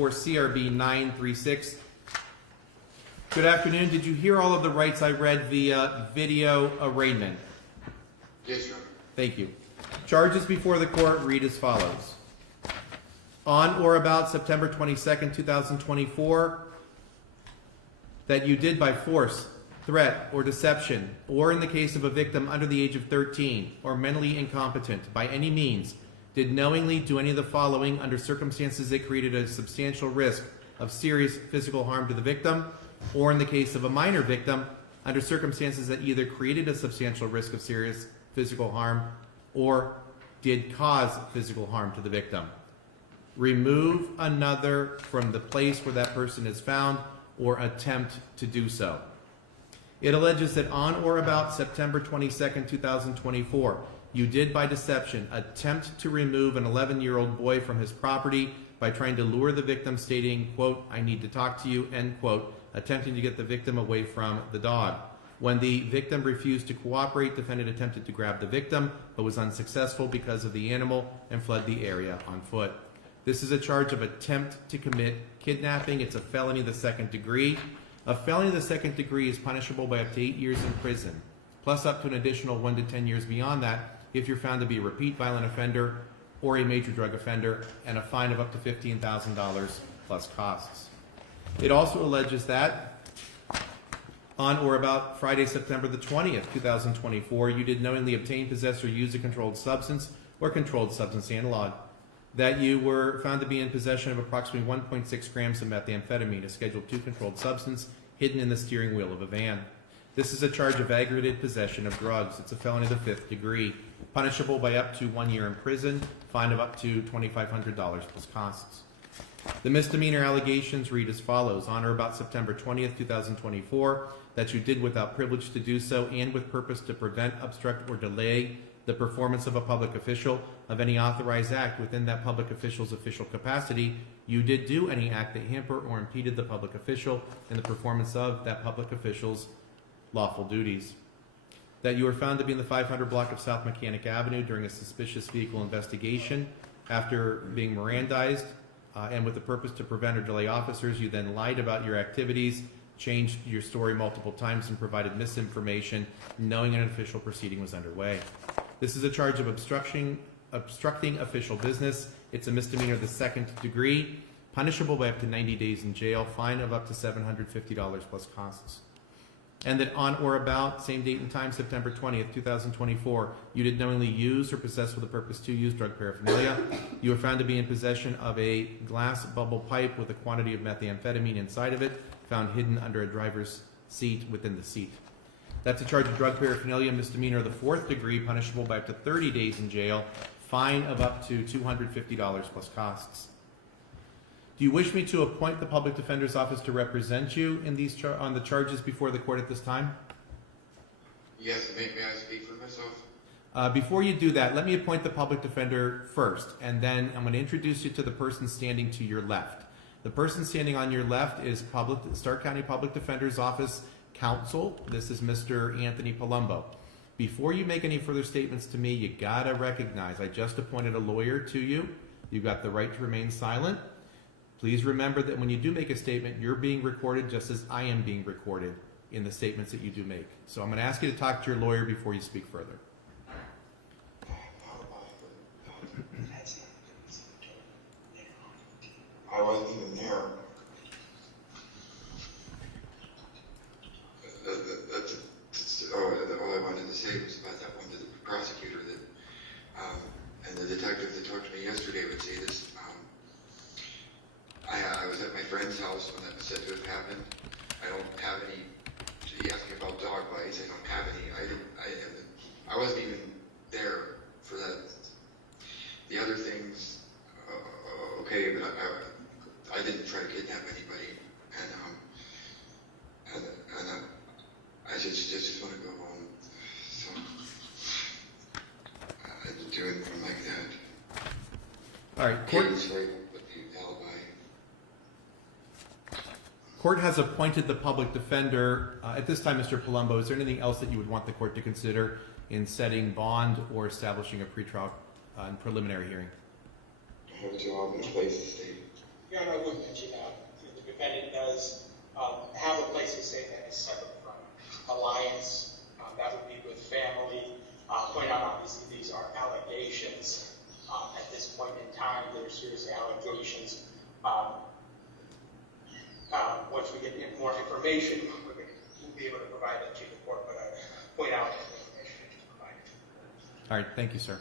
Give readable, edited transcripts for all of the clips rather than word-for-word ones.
for CRB 936. Good afternoon. Did you hear all of the rights I read via video arraignment? Yes, Your Honor. Thank you. Charges before the court read as follows. On or about September 22nd, 2024, that you did by force, threat, or deception, or in the case of a victim under the age of 13 or mentally incompetent by any means, did knowingly do any of the following under circumstances that created a substantial risk of serious physical harm to the victim, or in the case of a minor victim, under circumstances that either created a substantial risk of serious physical harm or did cause physical harm to the victim. Remove another from the place where that person is found or attempt to do so. It alleges that on or about September 22nd, 2024, you did by deception attempt to remove an 11-year-old boy from his property by trying to lure the victim stating, quote, "I need to talk to you," end quote, attempting to get the victim away from the dog. When the victim refused to cooperate, defendant attempted to grab the victim, but was unsuccessful because of the animal and fled the area on foot. This is a charge of attempt to commit kidnapping. It's a felony of the second degree. A felony of the second degree is punishable by up to 8 years in prison, plus up to an additional 1 to 10 years beyond that if you're found to be a repeat violent offender or a major drug offender, and a fine of up to $15,000 plus costs. It also alleges that on or about Friday, September the 20th, 2024, you did knowingly obtain, possess, or use a controlled substance or controlled substance analog, that you were found to be in possession of approximately 1.6 grams of methamphetamine, a Schedule II controlled substance, hidden in the steering wheel of a van. This is a charge of aggravated possession of drugs. It's a felony of the fifth degree, punishable by up to 1 year in prison, fine of up to $2,500 plus costs. The misdemeanor allegations read as follows. On or about September 20th, 2024, that you did without privilege to do so and with purpose to prevent, obstruct, or delay the performance of a public official of any authorized act within that public official's official capacity, you did do any act that hampered or impeded the public official in the performance of that public official's lawful duties. That you were found to be in the 500 block of South Mechanic Avenue during a suspicious vehicle investigation after being Mirandized, and with the purpose to prevent or delay officers, you then lied about your activities, changed your story multiple times, and provided misinformation, knowing an official proceeding was underway. This is a charge of obstructing official business. It's a misdemeanor of the second degree, punishable by up to 90 days in jail, fine of up to $750 plus costs. And that on or about same date and time, September 20th, 2024, you did knowingly use or possess with a purpose to use drug paraphernalia. You were found to be in possession of a glass bubble pipe with a quantity of methamphetamine inside of it, found hidden under a driver's seat within the seat. That's a charge of drug paraphernalia, misdemeanor of the fourth degree, punishable by up to 30 days in jail, fine of up to $250 plus costs. Do you wish me to appoint the Public Defender's Office to represent you in these on the charges before the court at this time? Yes, may I speak for myself? Before you do that, let me appoint the Public Defender first, and then I'm going to introduce you to the person standing to your left. The person standing on your left is Stark County Public Defender's Office Counsel. This is Mr. Anthony Palumbo. Before you make any further statements to me, you gotta recognize I just appointed a lawyer to you. You've got the right to remain silent. Please remember that when you do make a statement, you're being recorded just as I am being recorded in the statements that you do make. So I'm going to ask you to talk to your lawyer before you speak further. I wasn't even there. All I wanted to say was about that one to the prosecutor that, and the detective that talked to me yesterday would say this. I was at my friend's house when that was said to have happened. I don't have any. He asked me about dog bites. I don't have any. I wasn't even there for that. The other things, okay, but I didn't try to kidnap anybody, and I just want to go home. So I didn't do anything like that. All right, court. Court has appointed the public defender. At this time, Mr. Palumbo, is there anything else that you would want the court to consider in setting bond or establishing a pretrial and preliminary hearing? I have a job in a place to stay. Your Honor, I would mention the defendant does have a place to stay that is separate from alliance. That would be with family. Point out, obviously, these are allegations. At this point in time, they're serious allegations. Once we get more information, we'll be able to provide that to the court, but I point out the information I just provided. All right, thank you, sir.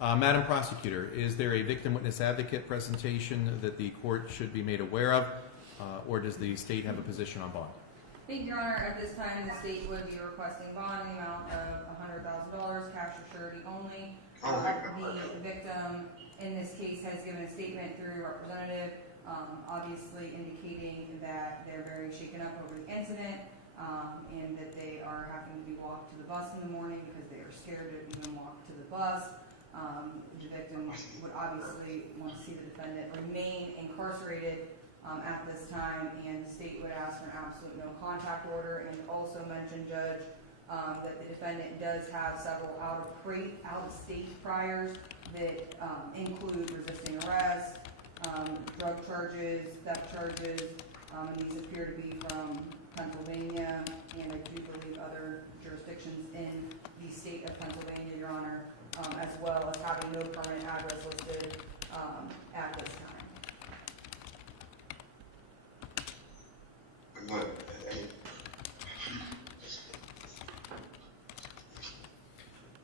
Madam Prosecutor, is there a victim witness advocate presentation that the court should be made aware of, or does the state have a position on bond? Thank you, Your Honor. At this time, the state would be requesting bond in the amount of $100,000, cash or surety only. The victim in this case has given a statement through a representative, obviously indicating that they're very shaken up over the incident, and that they are having to be walked to the bus in the morning because they are scared to even walk to the bus. The victim would obviously want to see the defendant remain incarcerated at this time, and the state would ask for an absolute no contact order, and also mention, Judge, that the defendant does have several out-of-state priors that include resisting arrest, drug charges, theft charges, and these appear to be from Pennsylvania, and I do believe other jurisdictions in the state of Pennsylvania, Your Honor, as well as having no permanent address listed at this time.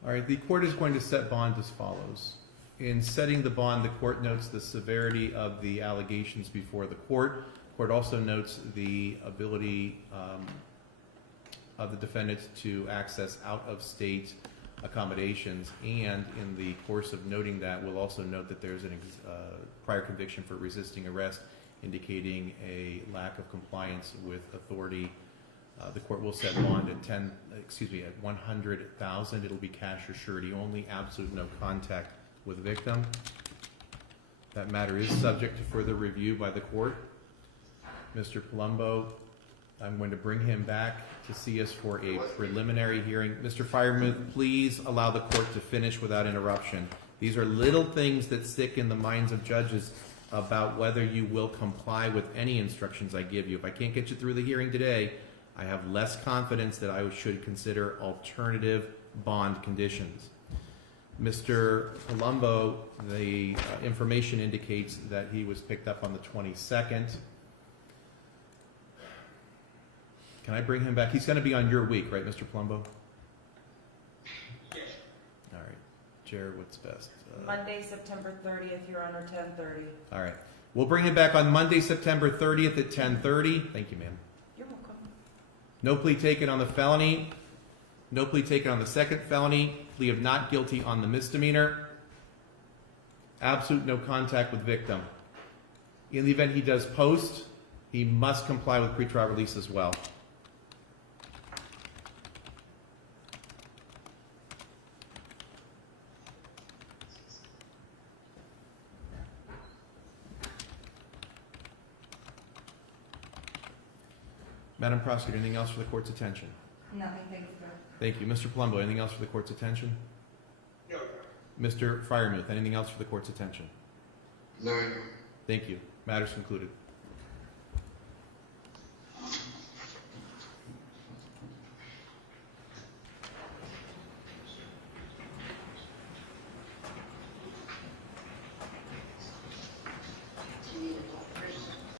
All right, the court is going to set bond as follows. In setting the bond, the court notes the severity of the allegations before the court. The court also notes the ability of the defendant to access out-of-state accommodations, and in the course of noting that, we'll also note that there's a prior conviction for resisting arrest, indicating a lack of compliance with authority. The court will set bond at at $100,000. It'll be cash or surety only, absolute no contact with victim. That matter is subject to further review by the court. Mr. Palumbo, I'm going to bring him back to see us for a preliminary hearing. Mr. Firemuth, please allow the court to finish without interruption. These are little things that stick in the minds of judges about whether you will comply with any instructions I give you. If I can't get you through the hearing today, I have less confidence that I should consider alternative bond conditions. Mr. Palumbo, the information indicates that he was picked up on the 22nd. Can I bring him back? He's going to be on your week, right, Mr. Palumbo? Yes. All right. Jared, what's best? Monday, September 30th, Your Honor, 10:30. All right. We'll bring him back on Monday, September 30th at 10:30. Thank you, ma'am. You're welcome. No plea taken on the felony. No plea taken on the second felony. Plea of not guilty on the misdemeanor. Absolute no contact with victim. In the event he does post, he must comply with pretrial release as well. Madam Prosecutor, anything else for the court's attention? Nothing, thank you, Judge. Thank you. Mr. Palumbo, anything else for the court's attention? No, Your Mr. Honor. Firemuth, anything else for the court's attention? No, Thank you. Matters concluded.